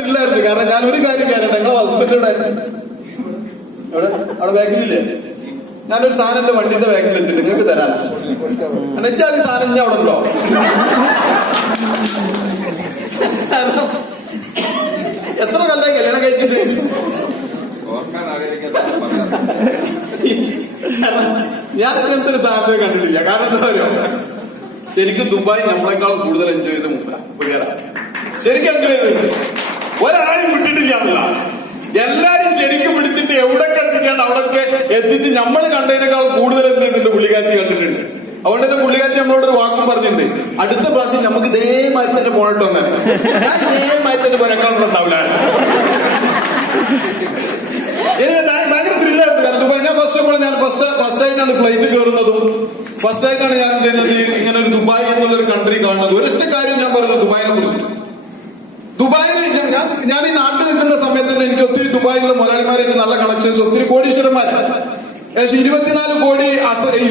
ഇല്ലായിരുന്നു. കാരണം ഞാൻ ഒരു കാര്യം കയറട്ടെ, നിങ്ങളെ ഹസ്ബൻഡ് അവിടെ അവിടെ ബാക്കിലില്ലേ, ഞാനൊരു സാധനം എന്റെ വണ്ടിന്റെ ബാക്കിൽ വെച്ചിട്ട് നിങ്ങൾക്ക് തരാൻ എന്നുവെച്ചാൽ ഈ സാധനം ഞാൻ അവിടെ ഉണ്ടോ? എത്ര കൊല്ലം കല്യാണം കഴിച്ചിട്ട് ഞാൻ ഇങ്ങനത്തെ ഒരു സാധനത്തെ കണ്ടിട്ടില്ല. കാരണം എന്താ പറയുക, ശരിക്കും ദുബായ് നമ്മളെക്കാൾ കൂടുതൽ എൻജോയ് ചെയ്ത് പുതിയ ശരിക്കും എൻജോയ് ചെയ്ത് ഒരാളും വിട്ടിട്ടില്ല എന്നല്ല, എല്ലാരും ശരിക്കും പിടിച്ചിട്ട് എവിടൊക്കെ എത്തിക്കാണ്ട് അവിടൊക്കെ എത്തിച്ച് നമ്മൾ കണ്ടതിനേക്കാൾ കൂടുതൽ എന്ത് ചെയ്തിട്ടുണ്ട് പുള്ളിക്കാറ്റി കണ്ടിട്ടുണ്ട്. അതുകൊണ്ട് തന്നെ പുള്ളിക്കാറ്റി നമ്മളോടൊരു വാക്കും പറഞ്ഞിട്ടുണ്ട്, അടുത്ത പ്രാവശ്യം നമുക്ക് ഇതേമാതിരി തന്നെ പോയിട്ട് വന്നാൽ ഞാൻ ഇതേമാതിരി തന്നെ പോയക്കാളും ഉണ്ടാവില്ല. ഭയങ്കര ത്രില്ലായിരുന്നു. കാരണം ദുബായ് ഞാൻ ഫസ്റ്റ് ആയിട്ടാണ് ഫ്ലൈറ്റ് കയറുന്നതും ഫസ്റ്റ് ആയിട്ടാണ് ഞാൻ എന്ത് ചെയ്യുന്നത് ഇങ്ങനെ ഒരു ദുബായ് എന്നുള്ളൊരു കൺട്രി കാണുന്നത്. ഒരൊറ്റ കാര്യം ഞാൻ പറയുന്നത് ദുബായിനെ കുറിച്ച്. ദുബായിൽ ഞാൻ ഈ നാട്ടിൽ നിൽക്കുന്ന സമയത്ത് തന്നെ എനിക്ക് ഒത്തിരി ദുബായിലുള്ള മുതലാളിമാരായിട്ട് നല്ല കണക്ഷൻസ്, ഒത്തിരി കോടീശ്വരന്മാര്, ഏകദേശം 24 കോടി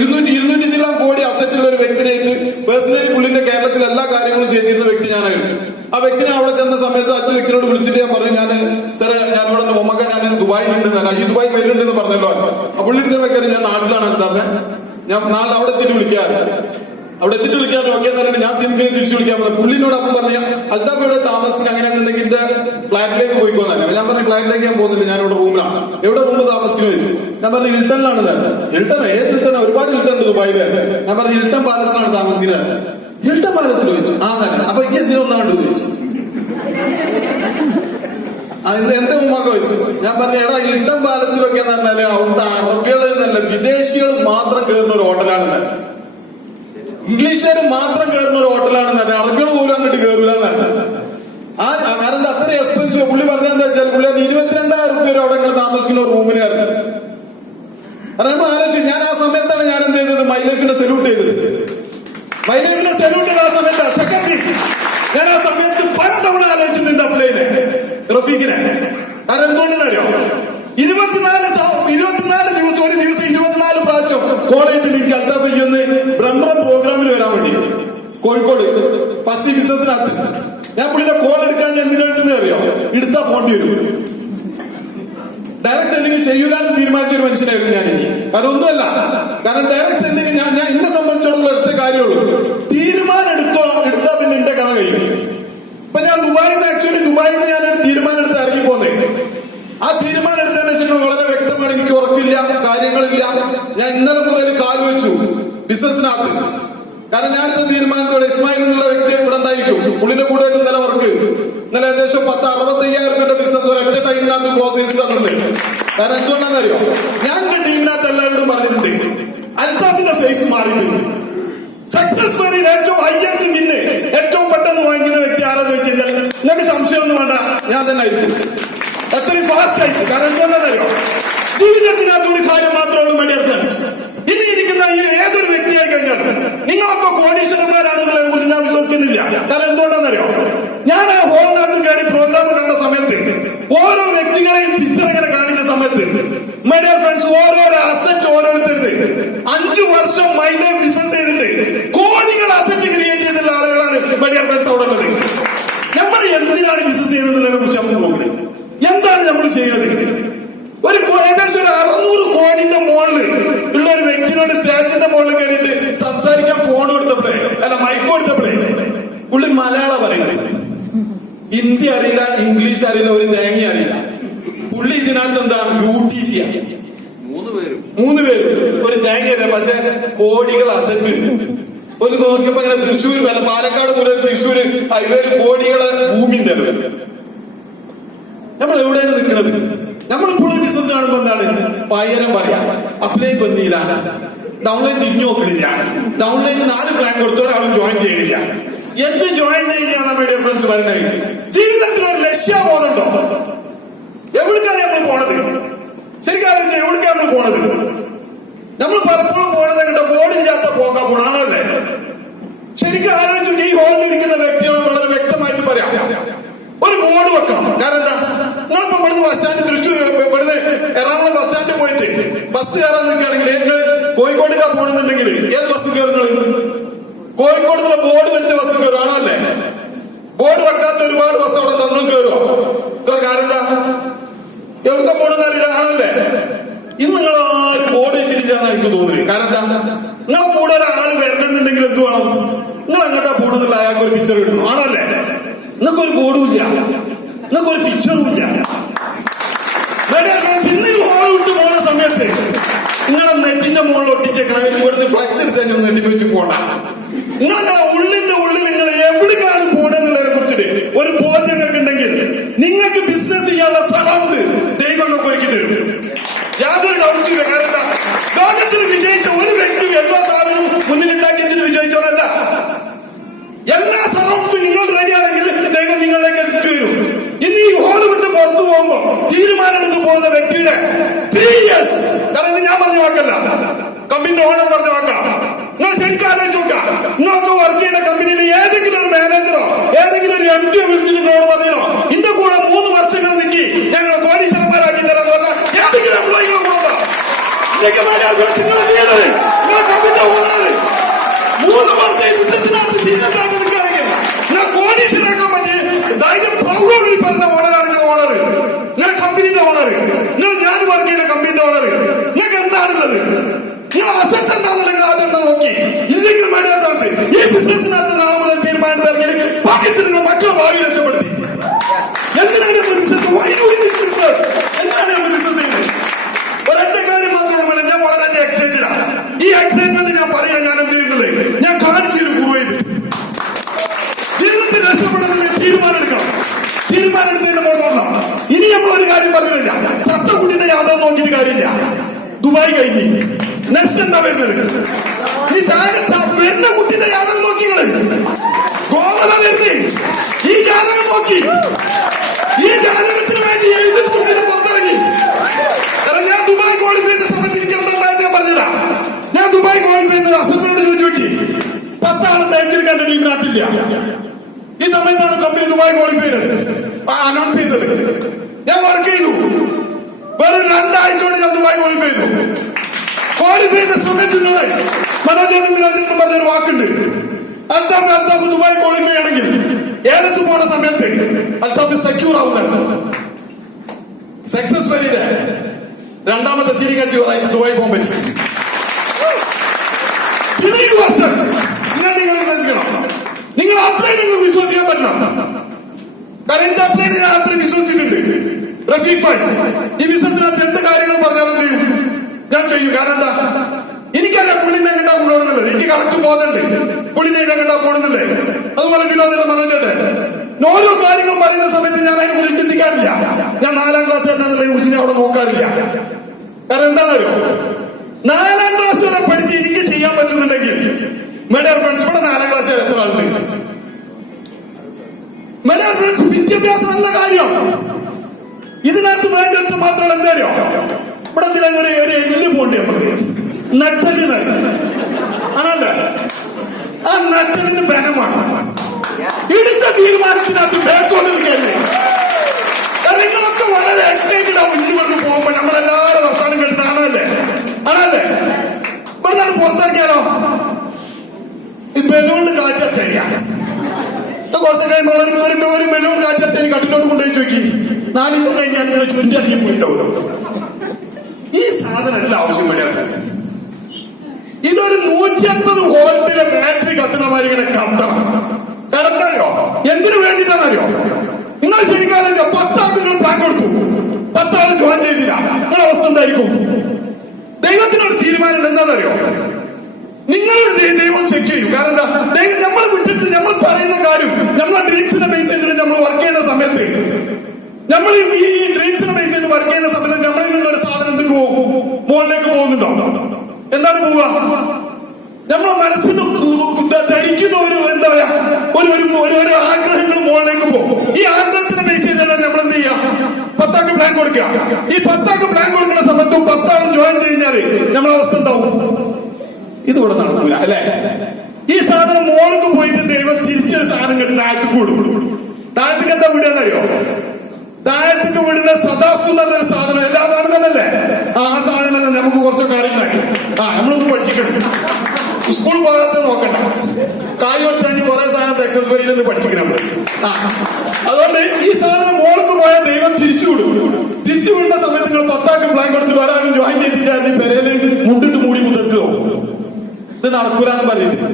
200 ചില്ലാൻ കോടി അസറ്റുള്ള ഒരു വ്യക്തിനായിട്ട് പേഴ്സണലി പുള്ളിന്റെ കേരളത്തിൽ എല്ലാ കാര്യങ്ങളും ചെയ്തിരുന്ന വ്യക്തി ഞാനായിരുന്നു. ആ വ്യക്തിനെ അവിടെ ചെന്ന സമയത്ത് അച്ഛൻ വ്യക്തിനോട് വിളിച്ചിട്ട് ഞാൻ പറഞ്ഞു, ഞാൻ സാറേ ഞാനിവിടെ മൊമ്മക്ക ഞാൻ ദുബായിലുണ്ടെന്ന്, ഈ ദുബായ് വരുന്നുണ്ടെന്ന് പറഞ്ഞല്ലോ. ആ പുള്ളി എടുത്ത വെക്കാൻ ഞാൻ നാട്ടിലാണ് എന്താഫേ, ഞാൻ നാളെ അവിടെ എത്തിയിട്ട് വിളിക്കാറ്, അവിടെ എത്തിയിട്ട് വിളിക്കാൻ ഓക്കെ എന്ന് പറഞ്ഞിട്ട് ഞാൻ തിരിച്ചു വിളിക്കാൻ പറഞ്ഞു. പുള്ളിനോട് അപ്പം പറഞ്ഞ അൽത്താഫ് ഇവിടെ താമസിക്കുന്ന അങ്ങനെയാണെന്നുണ്ടെങ്കിൽ എന്റെ ഫ്ലാറ്റിലേക്ക് പോയിക്കോന്നല്ലേ. ഞാൻ പറഞ്ഞു ഫ്ലാറ്റിലേക്ക് ഞാൻ പോകുന്നില്ല, ഞാൻ ഇവിടെ റൂമിലാണ്. എവിടെ റൂം താമസിക്കുന്നു ചോദിച്ചു. ഞാൻ പറഞ്ഞു ഹിൽട്ടണിലാണ് തന്നെ. ഹിൽട്ടൺ ഏത് ഹിൽട്ടൺ? ഒരുപാട് ഹിൽട്ടൺ ഉണ്ട് ദുബായില്. ഞാൻ പറഞ്ഞു ഹിൽട്ടൺ പാലസിലാണ് താമസിക്കുന്നത്. ഹിൽട്ടൺ പാലസിൽ ചോദിച്ചു. ആ തന്നെ. അപ്പൊ എനിക്ക് എന്തിനൊന്നാണ്ട് ചോദിച്ചു. എന്റെ ഉമ്മാക്ക വെച്ചു. ഞാൻ പറഞ്ഞു എടാ ഹിൽട്ടൺ പാലസിലൊക്കെ എന്ന് പറഞ്ഞാല് അവിടുത്തെ അറബികളിൽ നിന്നല്ല വിദേശികൾ മാത്രം കയറുന്ന ഒരു ഹോട്ടലാണെന്ന്, ഇംഗ്ലീഷുകാർ മാത്രം കയറുന്ന ഒരു ഹോട്ടലാണെന്ന്, അറബികൾ പോലും അങ്ങോട്ട് കയറൂല എന്നല്ല. കാരണം അത്ര എക്സ്പെൻസീവ്. പുള്ളി പറഞ്ഞെന്താ വെച്ചാൽ പുള്ളി 22,000 രൂപ അവിടെ താമസിക്കുന്ന ഒരു റൂമിന് കാരണം നമ്മൾ ആലോചിച്ചു. ഞാൻ ആ സമയത്താണ് ഞാൻ എന്ത് ചെയ്തത്, മൈ ലൈഫിനെ സല്യൂട്ട് ചെയ്തത്. മൈ ലൈഫിനെ സല്യൂട്ട് ചെയ്ത ആ സമയത്ത് സെക്കൻഡ് ഞാൻ ആ സമയത്ത് പലതവണ ആലോചിച്ചിട്ടുണ്ട് അപ്ലൈനെ റഫീഖിനെ. കാരണം എന്തുകൊണ്ടെന്നറിയോ, 24 ദിവസം ഒരു ദിവസം 24 പ്രാവശ്യം കോളേജിൽ എനിക്ക് അൽത്താഫ് ഒന്ന് ബ്രഹ്മം പ്രോഗ്രാമിന് വരാൻ വേണ്ടി കോഴിക്കോട് ഫസ്റ്റ് ബിസിനസിനകത്ത് ഞാൻ പുള്ളിയുടെ കോൾ എടുക്കാൻ എന്തിനായിട്ടെന്ന് അറിയോ, എടുത്താ പോണ്ടി വരും. ഡയറക്ട് സെൻഡിങ് ചെയ്യൂലെന്ന് തീരുമാനിച്ച ഒരു മനുഷ്യനായിരുന്നു ഞാൻ. ഇനി കാരണം ഒന്നുമല്ല, കാരണം ഡയറക്ട് സെൻഡിങ് ഞാൻ എന്നെ സംബന്ധിച്ചിടത്തോളം ഒറ്റ കാര്യമുള്ളൂ, തീരുമാനം എടുത്താ പിന്നെ എന്റെ കഥ കഴിയും. ഇപ്പൊ ഞാൻ ദുബായിൽ നിന്ന് ഞാനൊരു തീരുമാനം എടുത്ത് ഇറങ്ങി പോന്നേ. ആ തീരുമാനം എടുത്തതിന് ശേഷം വളരെ വ്യക്തമാണ്, എനിക്ക് ഉറക്കില്ല, കാര്യങ്ങളില്ല. ഞാൻ ഇന്നലെ മുതൽ കാല് വെച്ചു ബിസിനസിനകത്ത്. കാരണം ഞാൻ എടുത്ത തീരുമാനത്തോടെ ഇസ്മായിൽ എന്നുള്ള വ്യക്തി ഇവിടെ ഉണ്ടായിരിക്കും, പുള്ളിന്റെ കൂടെ ഇന്നലെ വർക്ക് ഇന്നലെ ഏകദേശം 65,000 രൂപയുടെ ബിസിനസ് ഒരൊറ്റ ടൈമിനകത്ത് ക്ലോസ് ചെയ്ത് തന്നിട്ടുണ്ട്. കാരണം എന്തുകൊണ്ടാണെന്നറിയോ, ഞാൻ എന്റെ ടീമിനകത്ത് എല്ലാവരോടും പറഞ്ഞിട്ടുണ്ട് അൽത്താഫിന്റെ ഫേസ് മാറിയിട്ടുണ്ട്. സക്സസ് സ്റ്റോറിയിൽ ഏറ്റവും ഹൈയസ്റ്റ് വിന്ന് ഏറ്റവും പെട്ടെന്ന് വാങ്ങിക്കുന്ന വ്യക്തി ആരെന്ന് വെച്ച് കഴിഞ്ഞാൽ നിങ്ങൾക്ക് സംശയമൊന്നും വേണ്ട, ഞാൻ തന്നെ ആയിരിക്കും. അത്രയും ഫാസ്റ്റ് ആയിട്ട്. കാരണം എന്തുകൊണ്ടാണെന്നറിയോ, ജീവിതത്തിനകത്ത് ഒരു കാര്യം മാത്രമേ ഉള്ളൂ മൈ ഡിയർ ഫ്രണ്ട്സ്, ഇനി ഇരിക്കുന്ന ഈ ഏതൊരു വ്യക്തിയായി കഴിഞ്ഞാൽ നിങ്ങളൊക്കെ കോടീശ്വരന്മാരാണെന്നുള്ളതിനെ കുറിച്ച് ഞാൻ വിശ്വസിക്കുന്നില്ല. കാരണം എന്തുകൊണ്ടാണെന്നറിയോ, ഞാൻ ആ ഹോളിനകത്ത് കയറി പ്രോഗ്രാം കണ്ട സമയത്ത് ഓരോ വ്യക്തികളെയും പിക്ചർ ഇങ്ങനെ കാണിച്ച സമയത്ത് മൈ ഡിയർ ഫ്രണ്ട്സ് ഓരോരോ അസറ്റ് ഓരോരുത്തരുത് 5 വർഷം മൈൻഡ് ബിസിനസ് ചെയ്തിട്ട് കോടികൾ അസറ്റ് ക്രിയേറ്റ് ചെയ്തിട്ടുള്ള ആളുകളാണ് മൈ ഡിയർ ഫ്രണ്ട്സ് അവിടെ ഉള്ളത്. നമ്മൾ എന്തിനാണ് ബിസിനസ് ചെയ്യുന്നതിനെ കുറിച്ച് നമ്മൾ നോക്കുന്നത്, എന്താണ് നമ്മൾ ചെയ്യുന്നത്? ഒരു ഏകദേശം 600 കോടിന്റെ മുകളിൽ ഉള്ള ഒരു വ്യക്തിനോട് സ്റ്റേജിന്റെ മുകളിൽ കയറിയിട്ട് സംസാരിക്കാൻ ഫോൺ കൊടുത്തപ്പോഴേ അല്ല മൈക്ക് കൊടുത്തപ്പോഴേ പുള്ളി മലയാളം പറയുന്നത്, ഹിന്ദി അറിയില്ല, ഇംഗ്ലീഷ് അറിയില്ല, ഒരു തേങ്ങ അറിയില്ല. പുള്ളി ഇതിനകത്ത് എന്താ UTC ആണ്. 3 പേര് ഒരു തേങ്ങ അറിയാം, പക്ഷെ കോടികൾ അസറ്റ് ഉണ്ട്. ഒരു നോക്കിയപ്പോ ഇങ്ങനെ തൃശ്ശൂർ പാലക്കാട് മുതൽ തൃശ്ശൂര് അതിലൊരു കോടികളെ ഭൂമിന്റെ. നമ്മൾ എവിടെയാണ് നിൽക്കുന്നത്? നമ്മളിപ്പോഴും ബിസിനസ് കാണുമ്പോ എന്താണ് പയ്യനം പറയാം, അപ്ലൈ ബന്ധിയിലാണ്, ഡൗൺലൈൻ തിരിഞ്ഞു നോക്കണില്ല, ഡൗൺലൈനിൽ 4 പ്ലാൻ കൊടുത്ത ഒരാളും ജോയിൻ ചെയ്യണില്ല. എന്ത് ജോയിൻ ചെയ്യില്ല നമ്മുടെ ഡിഫറൻസ് പറയുന്നത്? ജീവിതത്തിൽ ഒരു ലക്ഷ്യബോധമുണ്ടോ? എവിടേക്കാണ് നമ്മൾ പോണത്? ശരിക്കും ആലോചിച്ചാൽ എവിടേക്കാണ് നമ്മൾ പോണത്? നമ്മൾ പലപ്പോഴും പോണത് കണ്ട ബോർഡില്ലാത്ത പോകാൻ പോണാണല്ലേ? ശരിക്കും ആലോചിച്ചു ഈ ഹോളിൽ ഇരിക്കുന്ന വ്യക്തിയോട് വളരെ വ്യക്തമായിട്ട് പറയാം, ഒരു ബോർഡ് വെക്കണം. കാരണം എന്താ, നിങ്ങളിപ്പോ ഇവിടുന്ന് ബസ് സ്റ്റാൻഡ് തൃശ്ശൂർ ഇവിടുന്ന് എറണാകുളം ബസ് സ്റ്റാൻഡിൽ പോയിട്ട് ബസ് കയറാൻ നിൽക്കുകയാണെങ്കിൽ നിങ്ങൾ കോഴിക്കോട്ടേക്കാ പോകണമെന്നുണ്ടെങ്കിൽ ഏത് ബസ് കയറുന്നത്? കോഴിക്കോട് ബോർഡ് വെച്ച ബസ് കയറുകയാണോ അല്ലേ? ബോർഡ് വെക്കാത്ത ഒരുപാട് ബസ് അവിടെ ഉണ്ട്. ഒന്നും കയറുമോ? കാര്യം എന്താ? എവിടെ പോണെന്ന് അറിയില്ല, ആണല്ലേ? ഇന്ന് നിങ്ങൾ ആരും ബോർഡ് വെച്ചിരിച്ചാന്ന് എനിക്ക് തോന്നുന്നത്. കാരണം എന്താ? നിങ്ങളെ കൂടെ ഒരാൾ വരണമെന്നുണ്ടെങ്കിൽ എന്ത് വേണം? നിങ്ങൾ അങ്ങോട്ടാ പോണെന്നുള്ള അയാൾക്ക് ഒരു പിക്ചർ കിട്ടണം, ആണല്ലേ? നിങ്ങൾക്കൊരു ബോർഡും ഇല്ല, നിങ്ങൾക്കൊരു പിക്ചറും ഇല്ല. ഇന്ന് ഹോൾ വിട്ട് പോകുന്ന സമയത്ത് നിങ്ങളെ നെറ്റിന്റെ മുകളിൽ ഒട്ടിച്ചേക്കണം. ഇവിടുന്ന് ഫ്ലക്സ് എടുത്താൽ ഞാൻ നെറ്റി വെച്ച് പോണ്ട. നിങ്ങളെ ഉള്ളിന്റെ ഉള്ളിൽ നിങ്ങൾ എവിടേക്കാണ് പോണെന്നുള്ളതിനെ കുറിച്ചിട്ട് ഒരു ബോധം നിങ്ങൾക്ക് ഉണ്ടെങ്കിൽ നിങ്ങൾക്ക് ബിസിനസ് ചെയ്യാനുള്ള സറൗണ്ട് ദൈവം നിങ്ങൾക്ക് ഒരുക്കി തരും. യാതൊരു ഡൗട്ടില്ല. കാരണം ലോകത്തിൽ വിജയിച്ച ഒരു വ്യക്തിയും എല്ലാ സാധനവും മുന്നിലുണ്ടാക്കി വെച്ചിട്ട് വിജയിച്ചവരല്ല. എല്ലാ സറൗണ്ട്സും നിങ്ങൾ റെഡിയാണെങ്കിൽ ദൈവം നിങ്ങളിലേക്ക് എത്തിച്ചു വരും. ഇന്ന് ഈ ഹോള് വിട്ട് പുറത്തു പോകുമ്പോ തീരുമാനമെടുത്ത് പോകുന്ന വ്യക്തിയുടെ 3 years, കാരണം ഇത് ഞാൻ പറഞ്ഞ വാക്കല്ല, കമ്പനിയുടെ ഓണർ പറഞ്ഞ വാക്കാണ്. നിങ്ങൾ ശരിക്കും ആലോചിച്ച് നോക്കാം. നിങ്ങളൊക്കെ വർക്ക് ചെയ്യുന്ന കമ്പനിയിൽ ഏതെങ്കിലും ഒരു മാനേജറോ ഏതെങ്കിലും ഒരു MD വിളിച്ചിട്ട് നിങ്ങളോട് പറഞ്ഞോ ഇന്റെ കൂടെ 3 വർഷങ്ങൾ നിൽക്കി ഞങ്ങളെ കോടീശ്വരന്മാരാക്കി തരാന്ന് പറഞ്ഞാൽ ഏതെങ്കിലും എംപ്ലോയികളെ കൂടെ നിങ്ങളെ കമ്പനിയുടെ ഓണർ 3 വർഷം ബിസിനസ്സിനകത്ത് സീരിയസ് നിൽക്കുകയാണെങ്കിൽ നിങ്ങൾ കോടീശ്വരനാക്കാൻ പറ്റി ധൈര്യം പ്രൗഢോടി പറഞ്ഞ ഓണറാണ് നിങ്ങൾ ഓണർ. നിങ്ങൾ കമ്പനിയുടെ ഓണർ, നിങ്ങൾ ഞാൻ വർക്ക് ചെയ്യുന്ന കമ്പനിയുടെ ഓണർ. നിങ്ങൾക്ക് എന്താണുള്ളത്? നിങ്ങൾ അസറ്റ് എന്താണെന്നുണ്ടെങ്കിൽ അതെന്താ നോക്കി. ഇല്ലെങ്കിൽ മേടിയാത്ത ഈ ബിസിനസ്സിനകത്ത് നാളെ മുതൽ തീരുമാനം ഇറങ്ങി പങ്കിട്ട് നിങ്ങൾ മറ്റുള്ള ഭാവി രക്ഷപ്പെടുത്തി. എന്തിനാണ് നമ്മൾ ബിസിനസ്? എന്തിനാണ് നമ്മൾ ബിസിനസ് ചെയ്യുന്നത്? ഒരൊറ്റ കാര്യം മാത്രമാണ്, ഞാൻ വളരെ എക്സൈറ്റഡ് ആണ്. ഈ എക്സൈറ്റ്മെന്റ് ഞാൻ പറയാൻ ഞാൻ എന്ത് ചെയ്യുന്നത്, ഞാൻ കാണിച്ചു പ്രൂവ് ചെയ്ത് ജീവിതത്തിൽ രക്ഷപ്പെടുന്ന തീരുമാനം എടുക്കണം. തീരുമാനം എടുത്തതിന്റെ മോഡണം. ഇനി നമ്മൾ ഒരു കാര്യം പറഞ്ഞില്ല, ചത്ത കുട്ടിനെ യാതൊരു നോക്കിയിട്ട് കാര്യമില്ല. ദുബായ് കഴിഞ്ഞ് നെക്സ്റ്റ് എന്താ വരുന്നത്? ഈ വരുന്ന കുട്ടിന്റെ ജാതകം നോക്കിങ്ങള് ഗോവല വരുന്നേ. ഈ ജാതകം നോക്കി ഈ ജാതകത്തിന് വേണ്ടി എഴുതി കുറിച്ചിട്ട് പുറത്തിറങ്ങി. കാരണം ഞാൻ ദുബായ് ക്വാളിഫൈന്റെ സമയത്ത് എനിക്ക് എന്താണ്ടായത് ഞാൻ പറഞ്ഞതാ. ഞാൻ ദുബായ് ക്വാളിഫൈ അസറിനോട് ചോദിച്ചു നോക്കി, 10 ആള് തേച്ചെടുക്കാൻ ടീമിനകത്തില്ല. ഈ സമയത്താണ് കമ്പനി ദുബായ് ക്വാളിഫൈ അനൗൺസ് ചെയ്തത്. ഞാൻ വർക്ക് ചെയ്തു. വെറും 2 ആഴ്ച കൊണ്ട് ഞാൻ ദുബായ് ക്വാളിഫൈ ചെയ്തു. ക്വാളിഫൈ ചെയ്ത സമയത്തുള്ളത് മനോജൻ പറഞ്ഞൊരു വാക്കുണ്ട്. അൽത്താഫ് ദുബായ് ക്വാളിഫൈ ആണെങ്കിൽ ഏലസ് പോണ സമയത്ത് അൽത്താഫ് സെക്യൂർ ആവുന്നുണ്ട്. സക്സസ് വരിയിലെ 2ാമത്തെ സീനിയർ അച്ചീവറായിട്ട് ദുബായ് പോകാൻ പറ്റി. 7 വർഷം നിങ്ങൾ വിശ്വസിക്കണം. നിങ്ങൾ അപ്ലൈ നിങ്ങൾക്ക് വിശ്വസിക്കാൻ പറ്റണം. കാരണം എന്റെ അപ്ലൈ ഞാൻ അത്രയും വിശ്വസിച്ചിട്ടുണ്ട്. റഫീഖ് ഭായ് ഈ ബിസിനസ്സിനകത്ത് എന്ത് കാര്യങ്ങൾ പറഞ്ഞാലും ചെയ്യും, ഞാൻ ചെയ്യും. കാരണം എന്താ, എനിക്കല്ല പുള്ളിനെ എങ്ങട്ടാ കൊണ്ടുപോകുന്നുള്ളത്. എനിക്ക് കറക്റ്റ് പോകുന്നുണ്ട് പുള്ളിനെ എങ്ങട്ടാ പോകുന്നില്ലേ. അതുപോലെ വിനോദന്റെ മനോജന്റെ ഓരോ കാര്യങ്ങൾ പറയുന്ന സമയത്ത് ഞാൻ അതിനെ കുറിച്ച് ചിന്തിക്കാറില്ല. ഞാൻ 4ാം ക്ലാസ് എന്നതിനെ കുറിച്ച് ഞാൻ അവിടെ നോക്കാറില്ല. കാരണം എന്താണെന്നറിയോ, 4ാം ക്ലാസ് വരെ പഠിച്ച് എനിക്ക് ചെയ്യാൻ പറ്റുന്നുണ്ടെങ്കിൽ മെഡിയർ ഫ്രണ്ട്സ് ഇവിടെ 4ാം ക്ലാസ് വരെ എത്ര ആളുണ്ട്? മെഡിയർ ഫ്രണ്ട്സ് വിദ്യാഭ്യാസം നല്ല കാര്യം. ഇതിനകത്ത് വേണ്ടിട്ട് മാത്രമല്ല എന്താ അറിയോ, ഇവിടെ ഒരു എല്ല് പോണ്ടി നമുക്ക് നട്ടല് ആണല്ല. ആ നട്ടലിന് ബലമാണ്. എടുത്ത തീരുമാനത്തിനകത്ത് ബാക്കോട്ട് നിൽക്കല്ലേ. നിങ്ങളൊക്കെ വളരെ എക്സൈറ്റഡ് ആവും. ഇനി ഇവിടുന്ന് പോകുമ്പോ നമ്മളെല്ലാവരും വർത്താനം കേട്ടിട്ട് ആണല്ലേ ഇവിടുന്ന് പുറത്തിറങ്ങിയാലോ ഈ ബലൂണിന് കാറ്ററിയാണ്. കുറച്ച് കഴിയുമ്പോൾ ഒരു ബലൂൺ കാറ്ററി കട്ടിലോട്ട് കൊണ്ടുപോയി ചോദിക്കി 4 ദിവസം കഴിഞ്ഞാൽ നിങ്ങൾ ചുരുണ്ടി ഇറങ്ങി പോയിട്ടുണ്ടാവുമല്ലോ. ഈ സാധനം എല്ലാം ആവശ്യം വേണ്ടിയാണ്. ഇതൊരു 150 വോൾട്ടിലെ ബാറ്ററി കത്തണമാരി ഇങ്ങനെ കത്തണം. കറക്റ്ററിയോ എന്തിനു വേണ്ടിയിട്ടാണെന്നറിയോ? നിങ്ങൾ ശരിക്കാലോ 10 ആൾക്ക് നിങ്ങൾ പ്ലാൻ കൊടുത്തു, 10 ആൾ ജോയിൻ ചെയ്തില്ല, നിങ്ങളുടെ അവസ്ഥ എന്തായിരിക്കും? ദൈവത്തിനൊരു തീരുമാനം എന്താണെന്നറിയോ, നിങ്ങളുടെ ദൈവം ചെക്ക് ചെയ്യും. കാരണം എന്താ, നമ്മൾ വിട്ടിട്ട് നമ്മൾ പറയുന്ന കാര്യം നമ്മളെ ഡ്രീംസിനെ ബേസ് ചെയ്തിട്ട് നമ്മൾ വർക്ക് ചെയ്യുന്ന സമയത്ത്, നമ്മൾ ഈ ഡ്രീംസിനെ ബേസ് ചെയ്ത് വർക്ക് ചെയ്യുന്ന സമയത്ത് നമ്മളിൽ നിന്നൊരു സാധനം എന്ത് പോകും, മുകളിലേക്ക് പോകുന്നുണ്ടോ? എന്താണ് പോവുക? നമ്മളെ മനസ്സിന് ധരിക്കുന്ന ഒരു എന്താ പറയാ ഒരു ആഗ്രഹങ്ങൾ മുകളിലേക്ക് പോകും. ഈ ആഗ്രഹത്തിനെ ബേസ് ചെയ്തിട്ടാണ് നമ്മൾ എന്ത് ചെയ്യാം, 10 ആൾക്ക് പ്ലാൻ കൊടുക്കുക. ഈ 10 ആൾക്ക് പ്ലാൻ കൊടുക്കുന്ന സമയത്തും 10 ആളും ജോയിൻ കഴിഞ്ഞാല് നമ്മളെ അവസ്ഥ ഉണ്ടാവും. ഇതിവിടെ നടക്കൂല അല്ലെ. ഈ സാധനം മുകളിലേക്ക് പോയിട്ട് ദൈവം തിരിച്ചൊരു സാധനം കെട്ടി താഴത്തേക്ക് വിടും. താഴത്തേക്ക് എന്താ വിടുകയെന്നറിയോ? താഴത്തേക്ക് വിടുന്ന സദാസ്തു എന്നൊരു സാധനം എല്ലാ സാധനം തന്നെയല്ലേ. ആ സാധനം തന്നെ നമുക്ക് കുറച്ചൊക്കെ അറിയുണ്ടാക്കി. നമ്മളൊന്ന് പഠിച്ചിട്ടുണ്ട്. സ്കൂൾ ഭാഗത്ത് നോക്കണ്ട, കായ് കൊടുത്താൽ കുറെ സാധനം സക്സസ് വരിയിൽ നിന്ന് പഠിച്ചിരിക്കണം. അതുകൊണ്ട് ഈ സാധനം മോൾക്ക് പോയാൽ ദൈവം തിരിച്ചുവിടും. തിരിച്ചുവിടുന്ന സമയത്ത് നിങ്ങൾ 10 പ്ലാൻ കൊടുത്തിട്ട് ഒരാളും ജോയിൻ ചെയ്തിട്ട് പെരയില് മുണ്ടിട്ട് മൂടി കുതിർക്കുമോ? ഇത് നടക്കൂലെന്ന് പറയുന്നത്.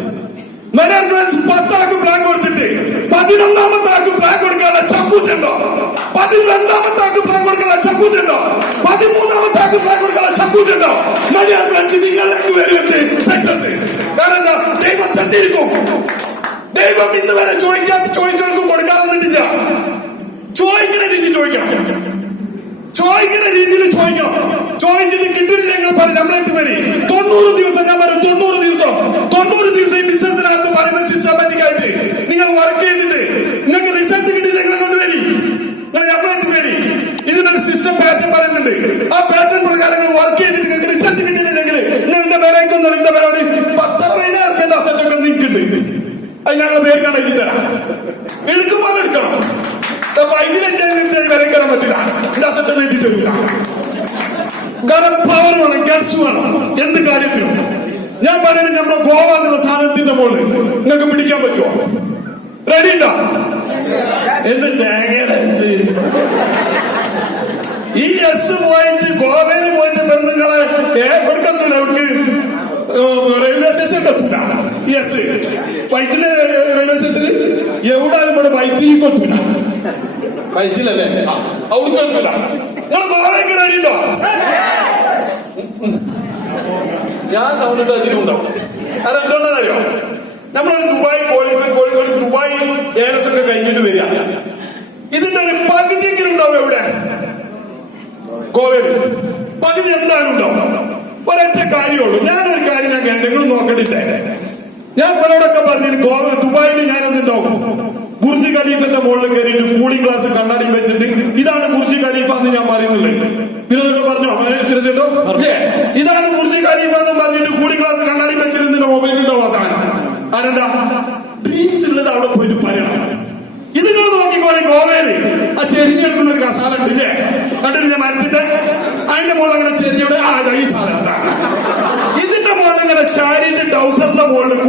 10 പ്ലാൻ കൊടുത്തിട്ട് 11ാമത്തെ ആൾക്ക് പ്ലാൻ കൊടുക്കാനുള്ള ചക്കൂറ്റുണ്ടോ? 12ാമത്തെ ആൾക്ക് പ്ലാൻ കൊടുക്കാനുള്ള ചക്കൂറ്റുണ്ടോ? 13ാമത്തെ ആൾക്ക് പ്ലാൻ കൊടുക്കാനുള്ള ചക്കൂറ്റുണ്ടോ? മലയാള ഫ്രണ്ട്സ് നിങ്ങൾക്ക് വരുന്നത് സക്സസ്. കാരണം എന്താ? ദൈവം തന്നിരിക്കും. ദൈവം ഇന്ന് വരെ ചോദിച്ചവർക്ക് കൊടുക്കാറുന്നിട്ടില്ല. ചോദിക്കണ രീതി ചോദിക്കണം. ചോദിക്കണ രീതിയിൽ ചോദിക്കണം. ചോദിച്ചിട്ട് കിട്ടുന്നില്ല നിങ്ങൾ പറയും നമ്മളെടുത്ത് വരും. 90 ദിവസം ഞാൻ പറയും. 90 ദിവസം ഈ ബിസിനസ്സിനകത്ത് പറയുന്ന സിസ്റ്റമാറ്റിക് ആയിട്ട് നിങ്ങൾ വർക്ക് ചെയ്തിട്ട് നിങ്ങൾക്ക് റിസൾട്ട് കിട്ടിയില്ല നിങ്ങളെ കൊണ്ട് വരും. നിങ്ങൾ നമ്മളെടുത്ത് വരും. ഇതിനൊരു സിസ്റ്റം പാറ്റേൺ പറയുന്നുണ്ട്. ആ പാറ്റേൺ പ്രകാരം നിങ്ങൾ വർക്ക് ചെയ്തിട്ട് നിങ്ങൾക്ക് റിസൾട്ട് കിട്ടിയില്ലെങ്കിൽ നിങ്ങൾ എന്റെ പേരേക്കൊന്നും എന്റെ പേരോട് 10,000 രൂപ അസറ്റ് ഒക്കെ നിൽക്കുന്നുണ്ട്. അത് ഞങ്ങൾ പേർക്കാണ് എഴുതി തരാം. എടുക്കുമ്പോൾ എടുക്കണം. അപ്പൊ ഇതിനെ ചെയ്തിട്ട് വരയ്ക്കാൻ പറ്റില്ല. എന്റെ അസറ്റ് എഴുതി തരില്ല. കാരണം പവർ വേണം, ഗട്സ് വേണം എന്ത് കാര്യത്തിനും. ഞാൻ പറയുന്നത് നമ്മുടെ ഗോവ എന്നുള്ള സാധനത്തിന്റെ മുകളിൽ നിങ്ങൾക്ക് പിടിക്കാൻ പറ്റുമോ? റെഡി ഉണ്ടോ? എന്ത് തേങ്ങ ഈ എസ് പോയിട്ട് ഗോവയിൽ പോയിട്ട് പെണ്ണുങ്ങളെ എടുക്കത്തില്ല. അവർക്ക് റെയിൽവേ സ്റ്റേഷൻ എത്തൂല. യെസ് വൈറ്റിലെ റെയിൽവേ സ്റ്റേഷനിൽ എവിടെ ഇവിടെ വൈറ്റിലേക്ക് എത്തൂല. വൈറ്റിലല്ലേ? അവിടുത്തെ എത്തൂല. നിങ്ങൾ ഗോവയ്ക്ക് റെഡിയുണ്ടോ? ഞാൻ സൗണ്ട് ഇട്ട് അതിലുണ്ടാവും. കാരണം എന്തുകൊണ്ടാണെന്ന് അറിയോ? നമ്മളൊരു ദുബായ് പോലീസ് ഒരു ദുബായ് ഏലസ് ഒക്കെ കഴിഞ്ഞിട്ട് വരിക. ഇതിന്റെ ഒരു പകുതിയെങ്കിലും ഉണ്ടാവും. എവിടെ? ഗോവയിൽ പകുതി എന്തായാലും ഉണ്ടാവും. ഒരൊറ്റ കാര്യമുള്ളൂ. ഞാനൊരു കാര്യം ഞാൻ കേട്ടെങ്കിലും നോക്കണ്ടില്ലേ. ഞാൻ ഇവരോടൊക്കെ പറഞ്ഞു ദുബായിൽ ഞാനെന്തുണ്ടാവും? ബുർജ് ഖലീഫിന്റെ മുകളിൽ കയറിയിട്ട് കൂളിംഗ് ഗ്ലാസ് കണ്ണാടി വെച്ചിട്ട് ഇതാണ് ബുർജ് ഖലീഫ എന്ന് ഞാൻ പറയുന്നുള്ളത്. വിനോദോട് പറഞ്ഞു സുരക്ഷോ ഇതാണ് ബുർജ് ഖലീഫ എന്ന് പറഞ്ഞിട്ട് കൂളിംഗ് ഗ്ലാസ് കണ്ണാടി വെച്ചിട്ട് നിന്റെ മൊബൈലിലുണ്ടാവും ആ സാധനം. അതെന്താ? ഡ്രീംസ് ഉള്ളത് അവിടെ പോയിട്ട് പറയണം. ഇത് നിങ്ങൾ നോക്കിക്കോളെ. ഗോവയില് ആ ചെരിഞ്ഞെടുക്കുന്ന ഒരു കസാല ഉണ്ട് ഇല്ലേ? കണ്ടിട്ട് ഞാൻ മരത്തിന്റെ അതിന്റെ മുകളിൽ അങ്ങനെ ചെരിഞ്ഞവിടെ ഈ സാധനം ഇതിന്റെ മുകളിൽ ഇങ്ങനെ ചാരിയിട്ട് ഡൗസറിന്റെ മുകളിൽ